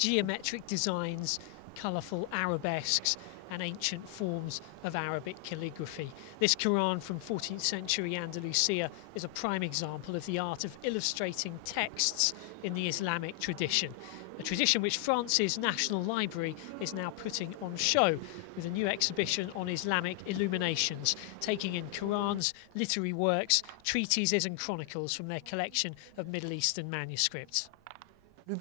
geometric designs, colourful arabesques and ancient forms of Arabic calligraphy. This Quran from 14th century Andalusia is a prime example of the art of illustrating texts in the Islamic tradition, a tradition which France's National Library is now putting on show with a new exhibition on Islamic illuminations, taking in Qurans, literary works, treatises and chronicles from their collection of Middle Eastern manuscripts. The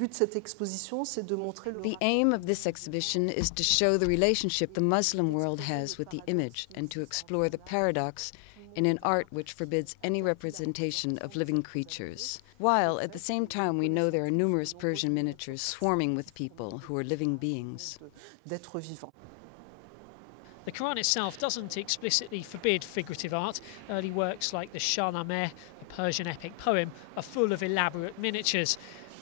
aim of this exhibition is to show the relationship the Muslim world has with the image and to explore the paradox in an art which forbids any representation of living creatures, while at the same time we know there are numerous Persian miniatures swarming with people who are living beings. The Quran itself doesn't explicitly forbid figurative art. Early works like the Shahnameh, a Persian epic poem, are full of elaborate miniatures.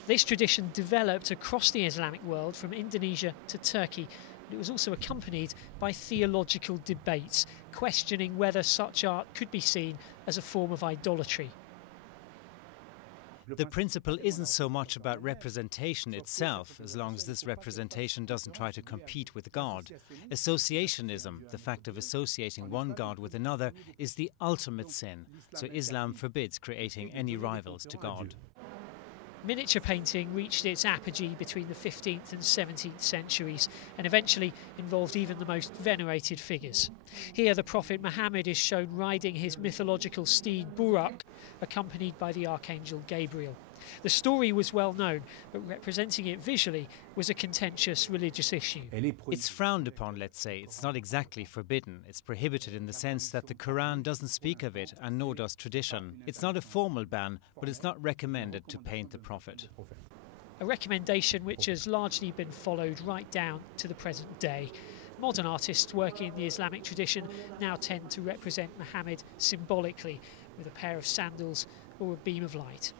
This tradition developed across the Islamic world from Indonesia to Turkey, but it was also accompanied by theological debates, questioning whether such art could be seen as a form of idolatry. The principle isn't so much about representation itself, as long as this representation doesn't try to compete with God. Associationism, the fact of associating one God with another, is the ultimate sin, so Islam forbids creating any rivals to God. Miniature painting reached its apogee between the 15th and 17th centuries and eventually involved even the most venerated figures. Here the Prophet Muhammad is shown riding his mythological steed Burak, accompanied by the Archangel Gabriel. The story was well known, but representing it visually was a contentious religious issue. It's frowned upon, let's say. It's not exactly forbidden. It's prohibited in the sense that the Quran doesn't speak of it, and nor does tradition. It's not a formal ban, but it's not recommended to paint the Prophet. A recommendation which has largely been followed right down to the present day. Modern artists working in the Islamic tradition now tend to represent Muhammad symbolically with a pair of sandals or a beam of light.